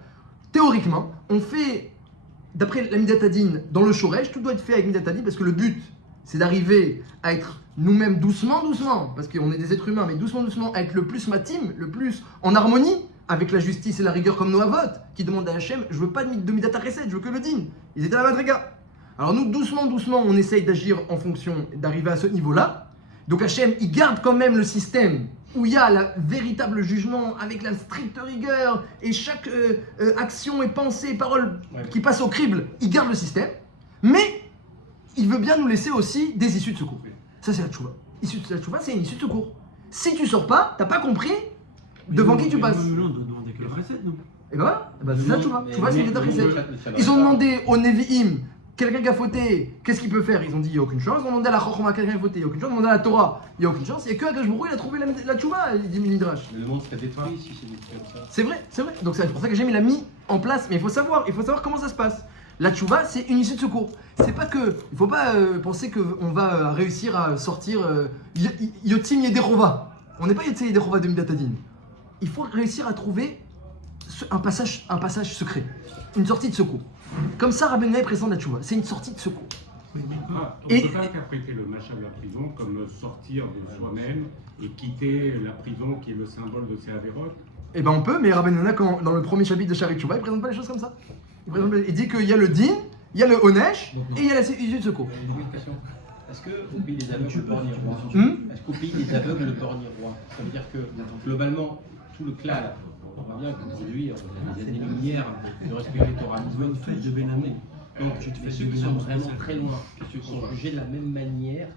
Théoriquement, on fait, d'après la Midat Hadin, dans le Shoresh, tout doit être fait avec Midat Hadin parce que le but, c'est d'arriver à être nous-mêmes doucement, parce qu'on est des êtres humains, mais doucement, à être le plus matim, le plus en harmonie avec la justice et la rigueur comme nos avot, qui demandent à Hachem, je veux pas de Midat HaChesed, je veux que le din. Ils étaient à la Madriga. Alors nous, doucement, on essaye d'agir en fonction, d'arriver à ce niveau-là. Donc Hachem, il garde quand même le système où il y a le véritable jugement avec la stricte rigueur et chaque action et pensée et parole qui passe au crible, il garde le système. Mais il veut bien nous laisser aussi des issues de secours. Ça, c'est la tchouva. La tchouva, c'est une issue de secours. Si tu sors pas, t'as pas compris devant qui tu passes. Non, on demandait que le précède, non? Et ben voilà, c'est ça tchouva. Tchouva, c'est une précède. Ils ont demandé au Nevi'im, quelqu'un qui a fauté, qu'est-ce qu'il peut faire? Ils ont dit, il n'y a aucune chance. Ils ont demandé à la Chochma, quelqu'un qui a fauté, il n'y a aucune chance. Ils ont demandé à la Torah, il n'y a aucune chance. Il n'y a que Akash Baruch Hu, il a trouvé la tchouva, il dit Midrash. Le monde serait détruit si c'est comme ça. C'est vrai. Donc c'est pour ça que Hachem il a mis en place. Mais il faut savoir comment ça se passe. La tchouva, c'est une issue de secours. C'est pas que, il faut pas penser qu'on va réussir à sortir Yotim Yederova. On n'est pas Yotim Yederova de Midat Hadin. Il faut réussir à trouver un passage secret, une sortie de secours. Comme ça, Rabbi Meir présente la tchouva. C'est une sortie de secours. On ne peut pas interpréter le machin de la prison comme sortir de soi-même et quitter la prison qui est le symbole de ses avérotes. Eh ben on peut, mais Rabbi Meir, dans le premier chapitre de Sharet Tchouva, il présente pas les choses comme ça. Il dit qu'il y a le din, il y a le onesh et il y a la issue de secours. Une question. Est-ce qu'au pays des aveugles, le borgne est roi? Est-ce qu'au pays des aveugles, le borgne est roi? Ça veut dire que globalement, tout le clan, on voit bien qu'aujourd'hui, on a des années-lumière de respecter les Torah. Bonne fête de Benamé. Donc, ceux qui sont vraiment très loin, ceux qui sont jugés de la même manière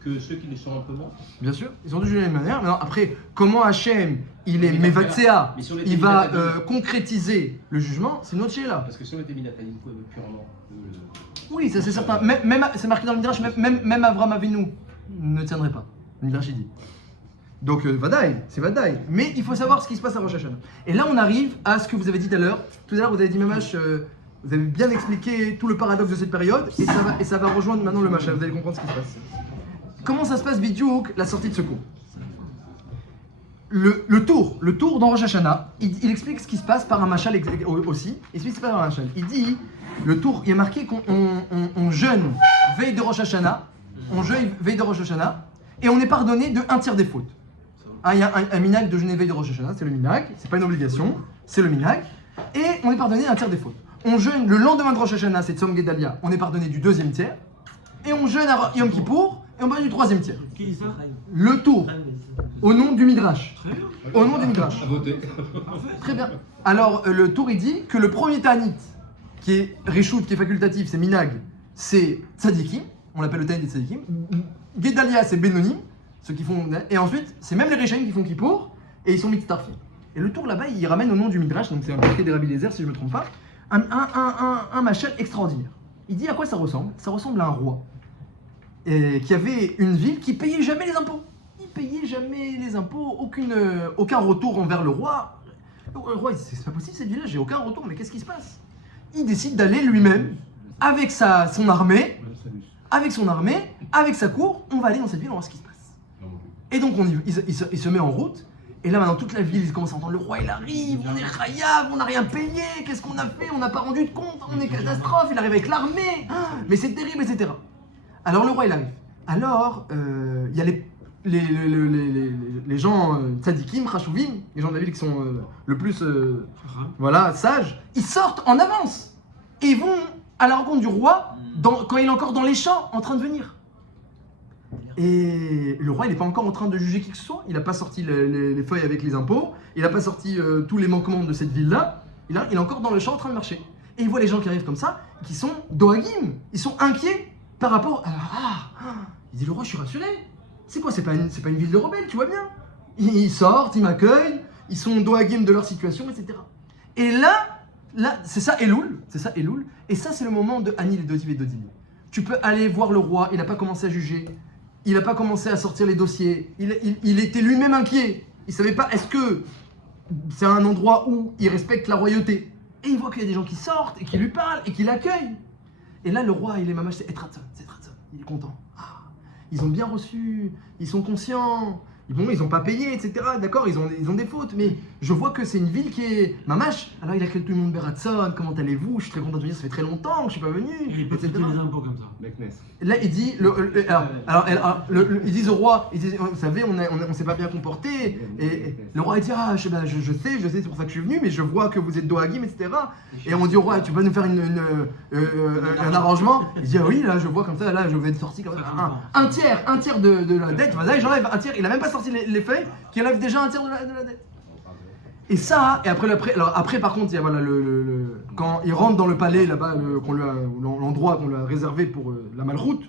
que ceux qui le sont un peu moins. Bien sûr, ils ont dû juger de la même manière. Mais alors, après, comment Hachem, il est Mevatsea, il va concrétiser le jugement, c'est notre là. Parce que si on était Midat Hadin purement. Oui, ça c'est certain. Même c'est marqué dans le Midrash, même Avram Avinu ne tiendrait pas. Le Midrash il dit. Donc Vadaï, c'est Vadaï. Mais il faut savoir ce qui se passe à Rosh Hashanah. Et là, on arrive à ce que vous avez dit tout à l'heure. Tout à l'heure, vous avez dit Mamash, vous avez bien expliqué tout le paradoxe de cette période, et ça va rejoindre maintenant le Machal. Vous allez comprendre ce qui se passe. Comment ça se passe, Bidiouk, la sortie de secours? le tour dans Rosh Hashanah, il explique ce qui se passe par un machal aussi. Il explique ce qui se passe par un machal. Il dit, le tour, il est marqué qu'on jeûne veille de Rosh Hashanah, et on est pardonné de 1/3 des fautes. Il y a un minag de jeûner veille de Rosh Hashanah, c'est le minag, c'est pas une obligation, c'est le minag, et on est pardonné d'1/3 des fautes. On jeûne le lendemain de Rosh Hashanah, c'est Tzom Gedalia, on est pardonné du 2e tiers, et on jeûne à Yom Kippour, et on pardonne du 3e tiers. Qui dit ça? Le tour, au nom du Midrash. Très bien. Au nom du Midrash. Très bien. Alors, le tour, il dit que le premier Ta'anit, qui est Reshout, qui est facultatif, c'est Minag, c'est Tzadikim, on l'appelle le Ta'anit des Tzadikim. Gedalia, c'est Benonim, ceux qui font. Et ensuite, c'est même les Réchaïm qui font Kippour, et ils sont Mitztarfim. Et le tour là-bas, il ramène au nom du Midrash, donc c'est un paquet des Rabbi Lézer, si je ne me trompe pas, un machal extraordinaire. Il dit à quoi ça ressemble? Ça ressemble à un roi qui avait une ville qui payait jamais les impôts. Il payait jamais les impôts, aucun retour envers le roi. Le roi, il dit, c'est pas possible cette ville-là, j'ai aucun retour, mais qu'est-ce qui se passe? Il décide d'aller lui-même, avec son armée, avec sa cour, on va aller dans cette ville, on va voir ce qui se passe. Et donc il se met en route, et là maintenant toute la ville, ils commencent à entendre, le roi il arrive, on est chayav, on n'a rien payé, qu'est-ce qu'on a fait, on n'a pas rendu de compte, on est catastrophe, il arrive avec l'armée, mais c'est terrible, etc. Alors le roi il arrive. Alors il y a les gens tzadikim, chashuvim, les gens de la ville qui sont le plus sages, ils sortent en avance et ils vont à la rencontre du roi quand il est encore dans les champs en train de venir. Et le roi il n'est pas encore en train de juger qui que ce soit, il n'a pas sorti les feuilles avec les impôts, il n'a pas sorti tous les manquements de cette ville-là, il est encore dans le champ en train de marcher. Et il voit les gens qui arrivent comme ça, qui sont doagim, ils sont inquiets par rapport à... il dit le roi je suis rassuré, c'est quoi, c'est pas une ville de rebelles, tu vois bien. Ils sortent, ils m'accueillent, ils sont doagim de leur situation, etc. Et là c'est ça Elul, et ça c'est le moment de Ani les Dodiv et Dodili. Tu peux aller voir le roi, il n'a pas commencé à juger, il n'a pas commencé à sortir les dossiers, il était lui-même inquiet, il savait pas est-ce que c'est un endroit où il respecte la royauté. Et il voit qu'il y a des gens qui sortent et qui lui parlent et qui l'accueillent. Et là le roi il est mamash, c'est Etratzon, il est content. Ils ont bien reçu, ils sont conscients, bon, ils n'ont pas payé, etc. D'accord, ils ont des fautes, mais je vois que c'est une ville qui est mamash. Alors il accueille tout le monde Beratson, comment allez-vous? Je suis très content de venir, ça fait très longtemps que je ne suis pas venu, Il peut etc. quitter les impôts comme ça. Là il dit, ils disent au roi, ils disent, vous savez, on ne s'est pas bien comporté, et le roi il dit, je sais, c'est pour ça que je suis venu, mais je vois que vous êtes doagim, etc. Et on dit au roi, tu peux nous faire un arrangement? Il dit, oui, là je vois comme ça, là je vais être sorti comme ça, un tiers de la dette, voilà, j'enlève un tiers, il a même pas sorti les feuilles, qui enlève déjà un tiers de la dette. Et ça, et après par contre, il y a quand il rentre dans le palais là-bas, l'endroit qu'on lui a réservé pour la malroute,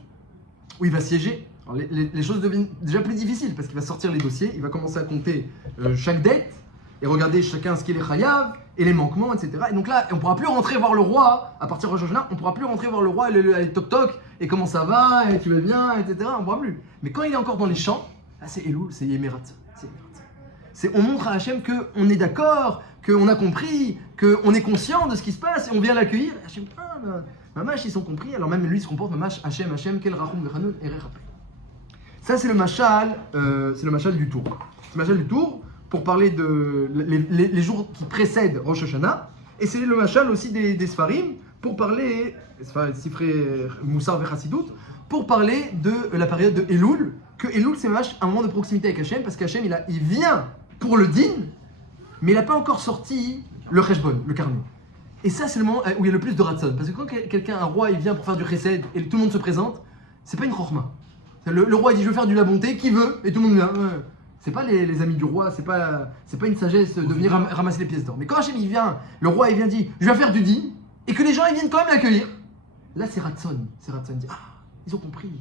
où il va siéger, alors, les choses deviennent déjà plus difficiles parce qu'il va sortir les dossiers, il va commencer à compter chaque dette et regarder chacun ce qu'il est chayav et les manquements, etc. Et donc là, on ne pourra plus rentrer voir le roi à partir de Rosh Hashanah, on ne pourra plus rentrer voir le roi et aller toc toc et comment ça va et tu vas bien, etc. On ne pourra plus. Mais quand il est encore dans les champs, là c'est Elul, c'est Yemerat. On montre à Hachem qu'on est d'accord, qu'on a compris, qu'on est conscient de ce qui se passe et on vient l'accueillir. Hachem, mamash, ils sont compris. Alors même lui, il se comporte, mamash, Hachem, quel rachum vechanun et rechapé. Ça, c'est le mashal du tour. C'est le mashal du tour pour parler de les jours qui précèdent Rosh Hashanah. Et c'est le mashal aussi des Sfarim pour parler, Sifrei Moussar vechassidut, pour parler de la période de Elul. Que Elul, c'est un moment de proximité avec Hachem, parce qu'Hachem, il vient pour le din, mais il n'a pas encore sorti le cheshbon, le carnet. Et ça, c'est le moment où il y a le plus de ratzon. Parce que quand un roi, il vient pour faire du chesed, et tout le monde se présente, c'est pas une chorma. Le roi, il dit, je veux faire de la bonté, qui veut, et tout le monde vient. C'est pas les amis du roi, c'est pas une sagesse de venir ramasser les pièces d'or. Mais quand Hachem, il vient, le roi, il vient dire, je vais faire du din, et que les gens, ils viennent quand même l'accueillir. Là, c'est ratzon. Il dit, ils ont compris.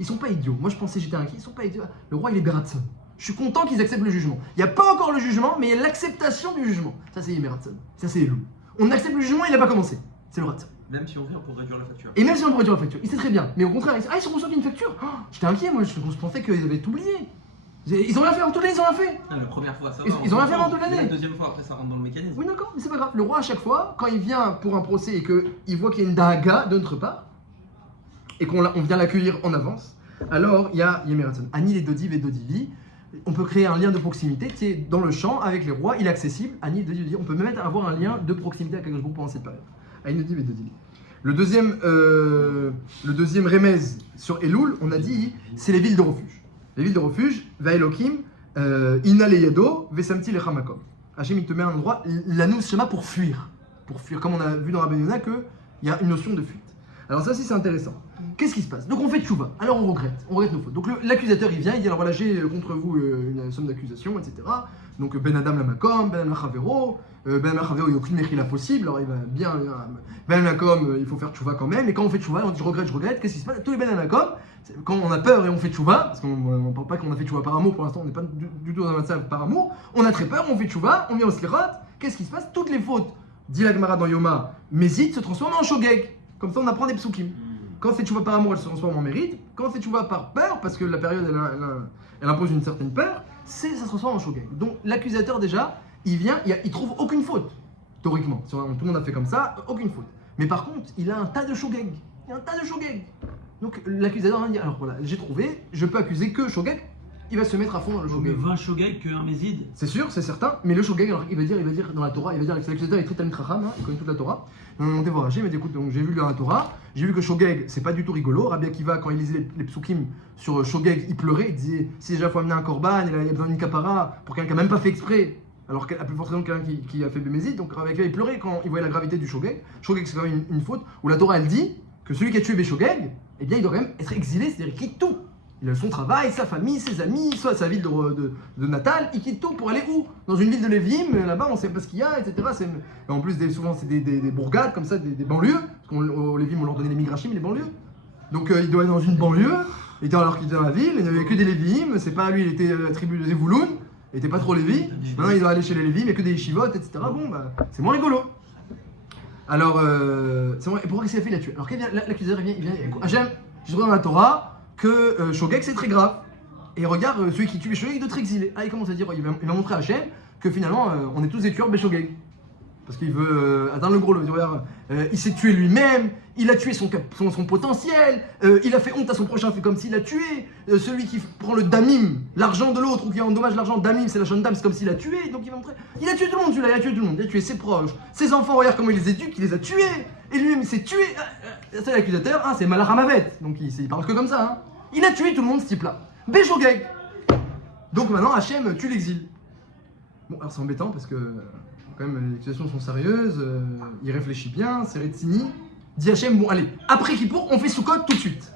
Ils sont pas idiots. Moi, je pensais j'étais inquiet. Ils sont pas idiots. Le roi, il est Beratson. Je suis content qu'ils acceptent le jugement. Il n'y a pas encore le jugement, mais il y a l'acceptation du jugement. Ça, c'est Yemeratson. Ça, c'est Elul. On accepte le jugement, il n'a pas commencé. C'est le Ratson. Même si on vient pour réduire la facture. Et même si on veut réduire la facture. Il sait très bien. Mais au contraire, ils sont conscients d'une facture. J'étais inquiet, moi. Je pensais qu'ils avaient tout oublié. Ils ont rien fait en toute l'année, ils ont rien fait. La première fois, ça va. Ils ont rien fait en toute l'année. La deuxième fois, après, ça rentre dans le mécanisme. Oui, d'accord, mais c'est pas grave. Le roi, à chaque fois, quand il vient pour un procès et qu'il voit qu'il y a une daga de notre part, et qu'on vient l'accueillir en avance, alors il y a Yemeratson. Ani les Dodiv et Dodivi. on peut créer un lien de proximité, tu sais, dans le champ, avec les rois, il est accessible. Ani de dit, on peut même avoir un lien de proximité avec Akadosh Baruch Hu pendant cette période. Ani de dit. Le deuxième remez sur Elul, on a dit, c'est les villes de refuge. Les villes de refuge, Vaelokim, Ina Leyado, Vesamti Lechamakom. Hachem, il te met un endroit, l'anous Shema pour fuir. Pour fuir, comme on a vu dans Rabbi Yonah, qu'il y a une notion de fuite. Alors ça aussi c'est intéressant. Qu'est-ce qui se passe? Donc on fait tchouva, alors on regrette nos fautes. Donc l'accusateur il vient, il dit alors voilà j'ai contre vous une somme d'accusation, etc. Donc Ben Adam la Makom, Ben Adam la Chavero, Ben Adam la Chavero il n'y a aucune mérila possible, alors il va bien, Ben Adam la Makom il faut faire tchouva quand même, et quand on fait tchouva on dit je regrette, qu'est-ce qui se passe? Tous les Ben Adam la Makom, quand on a peur et on fait tchouva, parce qu'on ne parle pas qu'on a fait tchouva par amour, pour l'instant on n'est pas du tout dans un matzav par amour, on a très peur, on fait tchouva, on vient au slirot, qu'est-ce qui se passe? Toutes les fautes, dit la Gemara dans Yoma, Mézit se transforment en shogeg. Comme ça, on apprend des psukim. Quand c'est tchouva par amour, elle se transforme en mérite. Quand c'est tchouva par peur, parce que la période, elle impose une certaine peur, ça se transforme en shogeg. Donc l'accusateur, déjà, il vient, il trouve aucune faute, théoriquement. Si tout le monde a fait comme ça, aucune faute. Mais par contre, il a un tas de shogeg. Donc l'accusateur dit, alors voilà, j'ai trouvé, je peux accuser que shogeg. Il va se mettre à fond dans le Donc, shogeg. 20 shogeg qu'un mézid. C'est sûr, c'est certain, mais le shogeg, alors il va dire dans la Torah, il va dire que l'accusateur est très Talmid Chacham, il connaît toute la Torah. On était voir Rashi, il m'a dit écoute, donc j'ai vu dans la Torah, j'ai vu que shogeg, c'est pas du tout rigolo. Rabbi Akiva, quand il lisait les psukim sur shogeg, il pleurait, il disait si déjà il faut amener un korban, il a besoin d'une kapara pour quelqu'un qui n'a même pas fait exprès, alors qu'à plus forte raison quelqu'un qui a fait bémézid, donc Rabbi Akiva il pleurait quand il voyait la gravité du shogeg. Shogeg c'est quand même une faute, où la Torah elle dit que celui qui a tué Béshogeg, eh bien il doit quand même être exilé, c'est-à-dire qu'il quitte tout. Il a son travail, sa famille, ses amis, soit sa ville de Natal, il quitte tout pour aller où? Dans une ville de Lévim, là-bas on sait pas ce qu'il y a, etc. Et en plus, souvent c'est des bourgades comme ça, des banlieues, parce qu'au Lévim on leur donnait les migrachim, les banlieues. Donc il doit être dans une banlieue, alors qu'il était dans la ville, il n'y avait que des Lévim, c'est pas lui, il était la tribu de Zevouloun, il était pas trop Lévi, maintenant il doit aller chez les Lévim, il n'y a que des yeshivot, etc. Bon, bah c'est moins rigolo. Alors, c'est vrai, et pourquoi qu'est-ce qu'il a fait? Il a tué. Alors l'accusateur il vient, Hachem, j'ai trouvé dans la Torah que shogeg c'est très grave. Et regarde, celui qui tue Béshogeg il doit être exilé. Ah, il commence à dire, il va montrer à Hachem que finalement on est tous des tueurs Béshogeg. Parce qu'il veut atteindre le gros lot. Il s'est tué lui-même, il a tué son potentiel, il a fait honte à son prochain, c'est comme s'il a tué. Celui qui prend le damim, l'argent de l'autre, ou qui endommage l'argent, damim c'est la jeune dame, c'est comme s'il a tué. Donc il va montrer. Il a tué tout le monde, celui-là, il a tué tout le monde. Il a tué ses proches, ses enfants, regarde comment il les éduque, il les a tués. Et lui-même il s'est tué. C'est l'accusateur, hein, c'est Malach Hamavet. Donc il parle que comme ça. Hein. Il a tué tout le monde ce type-là. Béshogeg. Donc maintenant Hachem tue l'exil. Bon, alors c'est embêtant parce que quand même les accusations sont sérieuses, il réfléchit bien, c'est Retsini. Dit Hachem, bon allez, après Kippour, on fait Sukkot tout de suite.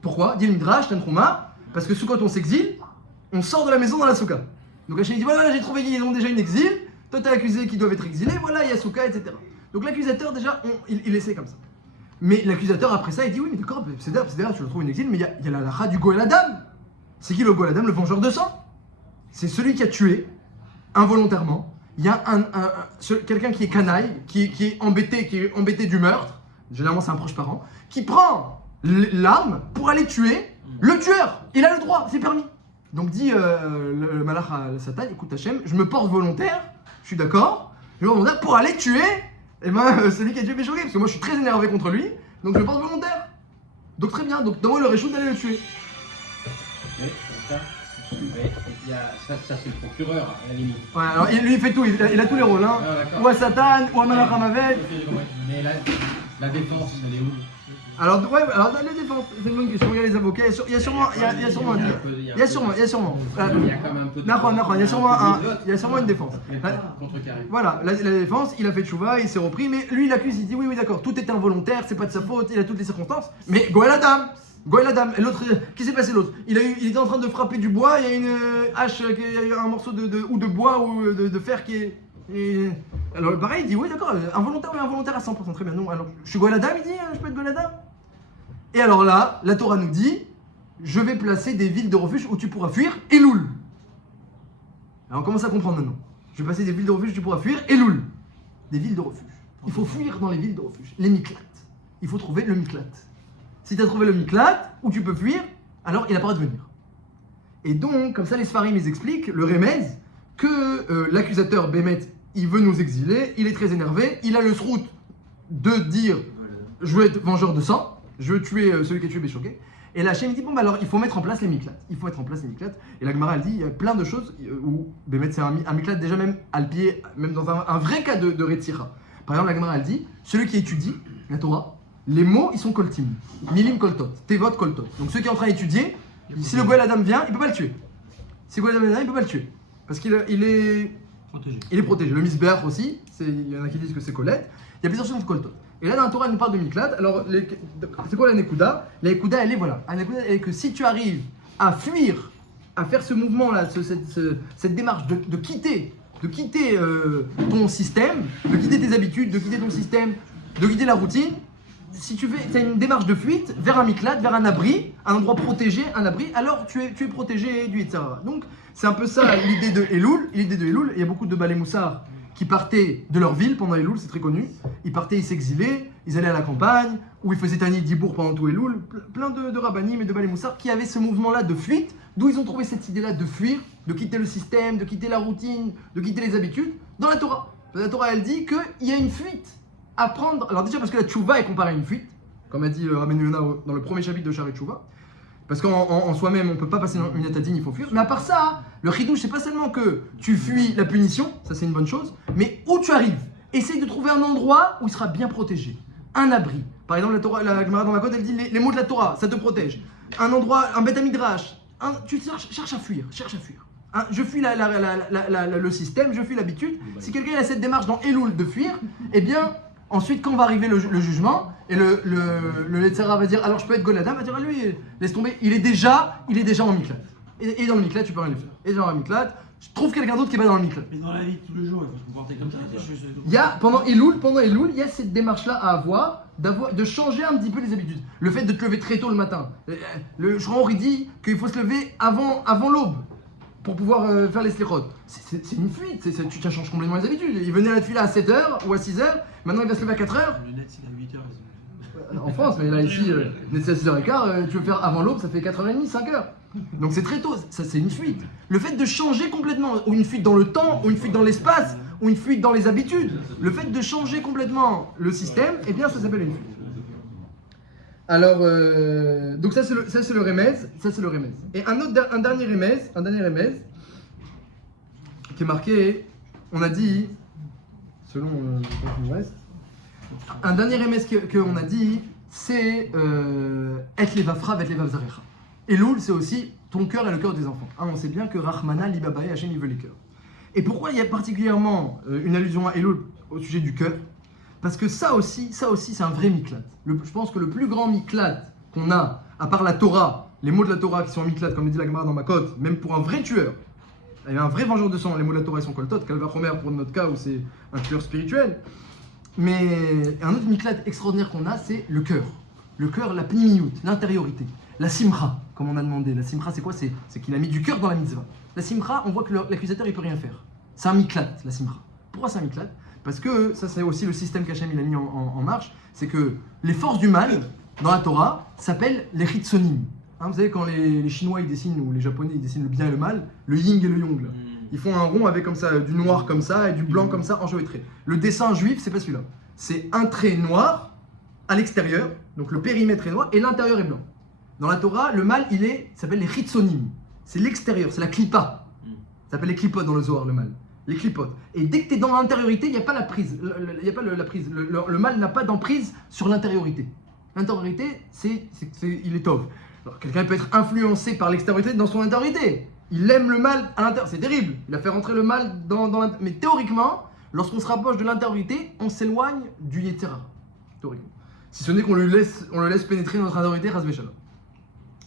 Pourquoi? Dit le Midrash, Tanchuma, parce que Sukkot on s'exile, on sort de la maison dans la Souka. Donc Hachem dit voilà, j'ai trouvé qu'ils ont déjà une exil, toi t'as accusé qu'ils doivent être exilés, voilà, il y a Souka, etc. Donc l'accusateur déjà, il essaie comme ça. Mais l'accusateur après ça, il dit oui, mais d'accord, c'est derrière, tu le trouves une exil, mais il y a la lacha du Goël Adam. C'est qui le Goël Adam? Le vengeur de sang. C'est celui qui a tué, involontairement. Il y a quelqu'un qui est canaille, qui est embêté du meurtre, généralement c'est un proche parent, qui prend l'arme pour aller tuer le tueur. Il a le droit, c'est permis. Donc dit le malach à Satan, écoute Hachem, je me porte volontaire, je suis d'accord, je me porte volontaire pour aller tuer celui qui a tué Béshogeg, parce que moi je suis très énervé contre lui, donc je me porte volontaire. Donc très bien, donc donne-moi le réchout d'aller le tuer. Mais ça, ça c'est le procureur à la limite. Ouais, alors lui il fait tout, il a tous les rôles, hein. Ah, Ou à Satan, ou à Malach Hamavet. Mais la défense, elle est où? Alors la défense, c'est une bonne question. Il y a les avocats, il y a sûrement un dire. Il y a sûrement. Il y a quand même un peu de Il y a sûrement une défense. Contrecarré. Voilà, la défense, il a fait tchouva, il s'est repris, mais lui il accuse, il dit oui d'accord, tout est involontaire, c'est pas de sa faute, il a toutes les circonstances. Mais Goël Adam, et l'autre, qu'est-ce qui s'est passé l'autre? Il était en train de frapper du bois, il y a une hache, il y a eu un morceau de bois ou de fer qui est. Alors pareil, il dit oui d'accord, involontaire mais involontaire à 100%, très bien. Non, alors je suis Goël Adam, il dit je peux être Goël Adam. Et alors là, la Torah nous dit, je vais placer des villes de refuge où tu pourras fuir, Elul. Alors on commence à comprendre maintenant. Je vais placer des villes de refuge où tu pourras fuir, Elul. Des villes de refuge. Il faut fuir dans les villes de refuge, les miklat. Il faut trouver le miklat. Si tu as trouvé le miklat, où tu peux fuir, alors il n'a pas le droit de venir. Et donc, comme ça les Sfarim ils expliquent, le remez, que l'accusateur Bémet, il veut nous exiler, il est très énervé, il a le srout de dire, je veux être vengeur de sang, je veux tuer celui qui a tué Béshogeg. Et là, Hachem dit, bon, bah alors, il faut mettre en place les miklats. Il faut mettre en place les miklats. Et la Gemara, elle dit, il y a plein de choses où, Bémet, c'est un miklat déjà même à le pied, même dans un vrai cas de Retzira. Par exemple, la Gemara, elle dit, celui qui étudie la Torah, les mots, ils sont koltim. Milim koltot, tevot koltot. Donc, ceux qui sont en train d'étudier, si le Goël Adam vient, il peut pas le tuer. Si le Goël Adam vient, il peut pas le tuer. Parce qu'il est protégé. Le misbeach aussi, il y en a qui disent que c'est Colette. Il y a plusieurs choses de koltot. Et là, dans la Torah, elle nous parle de miklat. Alors, c'est quoi la nekuda? La nekuda, elle est voilà. La nekuda, elle est que si tu arrives à fuir, à faire ce mouvement-là, cette démarche de quitter ton système, de quitter tes habitudes, de quitter ton système, de quitter la routine, si tu as une démarche de fuite vers un miklat, vers un abri, un endroit protégé, un abri, alors tu es protégé du Yetzirah. Donc, c'est un peu ça l'idée de Elul. L'idée de Elul, il y a beaucoup de Balé Moussar qui partaient de leur ville pendant Elul, c'est très connu. Ils partaient, ils s'exilaient, ils allaient à la campagne, où ils faisaient Tanit Dibour pendant tout Elul. Plein de rabbanim et de Balé Moussar qui avaient ce mouvement-là de fuite, d'où ils ont trouvé cette idée-là de fuir, de quitter le système, de quitter la routine, de quitter les habitudes, dans la Torah. La Torah, elle dit qu'il y a une fuite à prendre. Alors déjà parce que la tchouva est comparée à une fuite, comme a dit Rabbeinu Yonah dans le premier chapitre de Sharet Tchouva. Parce qu'en soi-même, on ne peut pas passer une étadine, il faut fuir. Mais à part ça, le chidouche, c'est pas seulement que tu fuis la punition, ça c'est une bonne chose, mais où tu arrives. Essaye de trouver un endroit où il sera bien protégé. Un abri. Par exemple, la Gemara dans la Côte, elle dit les mots de la Torah, ça te protège. Un endroit, un Beth Midrash. Tu cherches à fuir. Je fuis le système, je fuis l'habitude. Si quelqu'un a cette démarche dans Elul de fuir, eh bien, ensuite, quand va arriver le jugement, et le Yetzirah va dire, alors je peux être Goladam, va dire, lui, laisse tomber, il est déjà en miklat. Et dans le miklat, tu peux rien lui faire. Et dans le miklat, je trouve quelqu'un d'autre qui est pas dans le miklat. Mais dans la vie de tous les jours, il faut se comporter comme ça. Il y a, pendant Elul, il y a cette démarche-là à avoir, de changer un petit peu les habitudes. Le fait de te lever très tôt le matin. Le Shran dit qu'il faut se lever avant l'aube pour pouvoir faire les slichot. C'est une fuite, tu changes complètement les habitudes. Il venait à la tefila à 7h ou à 6h, maintenant il va se lever à 4h. Le net, c'est à 8h. En France, mais là ici, c'est à 6h15, tu veux faire avant l'aube, ça fait 4h30, 5h. Donc c'est très tôt, ça c'est une fuite. Le fait de changer complètement, ou une fuite dans le temps, ou une fuite dans l'espace, ou une fuite dans les habitudes, le fait de changer complètement le système, eh bien ça s'appelle une fuite. Alors, donc ça c'est le remez, Et un dernier remez, qui est marqué, on a dit, selon le temps qui nous reste, un dernier remez qu'on a dit, c'est Et levafra vet levav zarecha. Elul, c'est aussi ton cœur et le cœur des enfants. On sait bien que Rahmana libabae, Hachem il veut les cœurs. Et pourquoi il y a particulièrement une allusion à Elul au sujet du cœur? Parce que ça aussi c'est un vrai miklat. Je pense que le plus grand miklat qu'on a, à part la Torah, les mots de la Torah qui sont miklat, comme dit la Gemara dans ma cote, même pour un vrai tueur, et un vrai vengeur de sang, les mots de la Torah ils sont koltot, Kalvachomer pour notre cas où c'est un tueur spirituel. Mais un autre miklat extraordinaire qu'on a, c'est le cœur. Le cœur, la pnimiout, l'intériorité. La simcha, comme on a demandé. La simcha, c'est quoi? C'est qu'il a mis du cœur dans la mitzvah. La simcha, on voit que l'accusateur, il peut rien faire. C'est un miklat, la simcha. Pourquoi c'est un miklat? Parce que ça, c'est aussi le système qu'Hachem il a mis en marche. C'est que les forces du mal, dans la Torah, s'appellent les hitsonim. Vous savez, quand les Chinois, ils dessinent, ou les Japonais, ils dessinent le bien et le mal, le yin et le yang, là. Ils font un rond avec comme ça, du noir comme ça, et du blanc comme ça, enchevêtré. Le dessin juif, c'est pas celui-là. C'est un trait noir à l'extérieur, donc le périmètre est noir, et l'intérieur est blanc. Dans la Torah, le mal, s'appelle les hitsonim. C'est l'extérieur, c'est la klippa. Ça s'appelle les klipot dans le Zohar, le mal. Les klipotes. Et dès que tu es dans l'intériorité, il n'y a pas la prise. Il n'y a pas la prise. Le mal n'a pas d'emprise sur l'intériorité. L'intériorité, il est tov. Alors, quelqu'un peut être influencé par l'extériorité dans son intériorité. Il aime le mal à l'intérieur. C'est terrible. Il a fait rentrer le mal dans l'intériorité. Mais théoriquement, lorsqu'on se rapproche de l'intériorité, on s'éloigne du Yetzirah. Théoriquement. Si ce n'est qu'on le laisse pénétrer dans notre intériorité, ras v'shalom.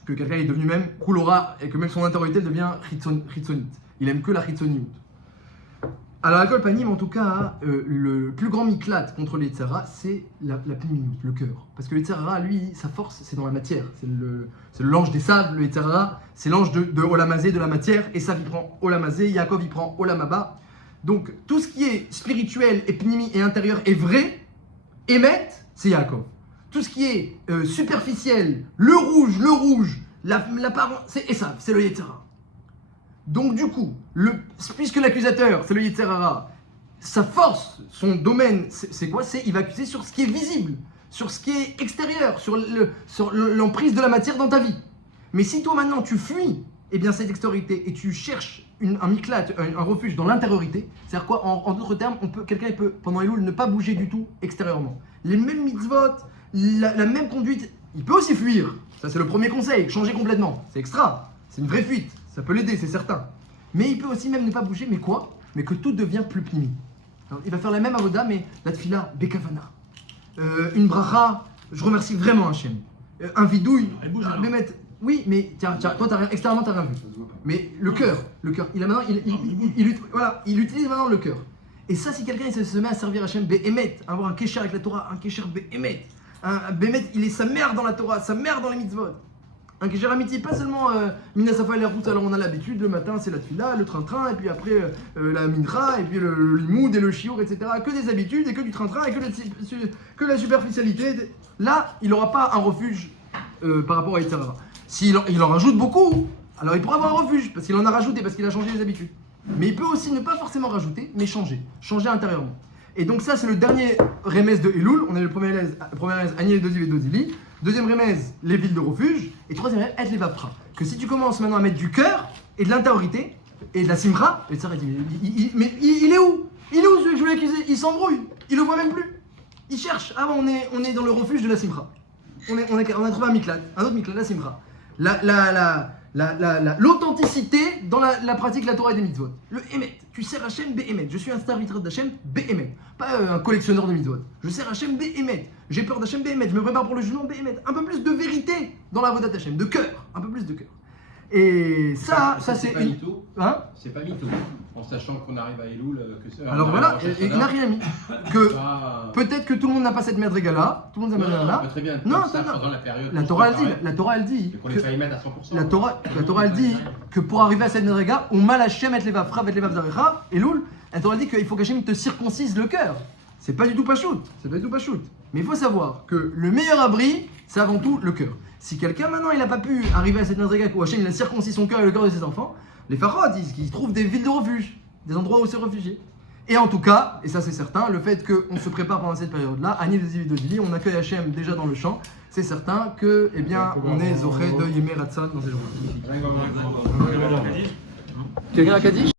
Que quelqu'un est devenu même Kulora et que même son intériorité devient Hitzonite. Il aime que la Hitzoniout. Alors, l'alcool panim, en tout cas, le plus grand miklat contre les Yetzirah, c'est la pnimiout, le cœur. Parce que le Yetzirah, lui, sa force, c'est dans la matière. C'est l'ange des sables, le Yetzirah, c'est l'ange de Olamazé, de la matière. Et ça, il prend Olamazé, Yaakov, il prend Olamaba. Donc, tout ce qui est spirituel et pnimi et intérieur est vrai, émet, c'est Yaakov. Tout ce qui est superficiel, le rouge, l'apparence, c'est Esav, c'est le Yetzirah. Donc du coup, puisque l'accusateur, c'est le Yetzirah, sa force, son domaine, c'est quoi? Il va accuser sur ce qui est visible, sur ce qui est extérieur, sur l'emprise de la matière dans ta vie. Mais si toi maintenant tu fuis cette extériorité et tu cherches un miklat, un refuge dans l'intériorité, c'est-à-dire quoi? En d'autres termes, quelqu'un peut pendant Elul ne pas bouger du tout extérieurement. Les mêmes mitzvot, la même conduite, il peut aussi fuir. Ça c'est le premier conseil, changer complètement. C'est extra, c'est une vraie fuite, ça peut l'aider, c'est certain. Mais il peut aussi même ne pas bouger, mais quoi? Mais que tout devient plus pnimi. Alors, il va faire la même avoda, mais la tfila, bekavana. Une bracha, je remercie vraiment Hachem. Un vidouille, Elle bouge, alors. Bémet, oui, mais tiens, toi, extérieurement, t'as rien vu. Mais le cœur, il a maintenant, il utilise maintenant le cœur. Et ça, si quelqu'un se met à servir Hachem, Behemet, avoir un kécher avec la Torah, un kécher Behemet, un Behemet, il est sa mère dans la Torah, sa mère dans les mitzvot. Un kécher amitié, pas seulement Mina Safa et la route, alors on a l'habitude, le matin c'est la tfila, le train-train, et puis après la minra, et puis le limoud et le chiour, etc. Que des habitudes, et que du train-train, et que la superficialité. Là, il n'aura pas un refuge par rapport à Yitzhara. S'il en rajoute beaucoup, alors il pourra avoir un refuge, parce qu'il en a rajouté, parce qu'il a changé les habitudes. Mais il peut aussi ne pas forcément rajouter, mais changer intérieurement. Et donc ça, c'est le dernier remez de Elul. On a le premier remez, Agnel Dodiv et Dodili. Deuxième remez, les villes de refuge. Et troisième remez, Et les Vapra. Que si tu commences maintenant à mettre du cœur et de l'intériorité et de la simra, et ça, mais il est où? Il est où celui que je voulais accuser? Il s'embrouille, il le voit même plus. Il cherche. Ah bon, on est dans le refuge de la simra. On a trouvé un autre miklat, la simra. L'authenticité dans la pratique de la Torah et des mitzvot. Le Emet. Tu sers Hachem Be'emet. Je suis un serviteur d'Hachem Be'emet. Pas un collectionneur de mitzvot. Je sers Hachem Be'emet. J'ai peur d'Hachem Be'emet. Je me prépare pour le jugement Be'emet. Un peu plus de vérité dans la vodat d'Hachem. De cœur. Un peu plus de cœur. Et ça c'est pas mytho. Hein? C'est pas mytho. En sachant qu'on arrive à Elul, que ça. Alors voilà, il n'a rien mis. Que Ah. peut-être que tout le monde n'a pas cette madriga-là. Tout le monde n'a Non, pas là. très bien. Non, Comme ça, non. pendant la période. La Torah elle dit. Et qu'on les fasse mettre à 100%. La Torah elle dit que pour arriver à cette madriga, on mal Hachem et les vafra, et les vavzarecha, et loul. La Torah dit qu'il faut qu'Hachem te circoncise le cœur. C'est pas du tout pas shoot. Mais il faut savoir que le meilleur abri, c'est avant tout le cœur. Si quelqu'un maintenant il n'a pas pu arriver à cette madriga où Hachem il a circoncis son cœur et le cœur de ses enfants, les pharaons disent qu'ils trouvent des villes de refuge, des endroits où se réfugier. Et en tout cas, et ça c'est certain, le fait qu'on se prépare pendant cette période-là, Agnel Dodili, on accueille Hachem déjà dans le champ, c'est certain que, eh bien, on est Zoré de Yemé Ratson dans ces jours-là. Quelqu'un a Kaddish?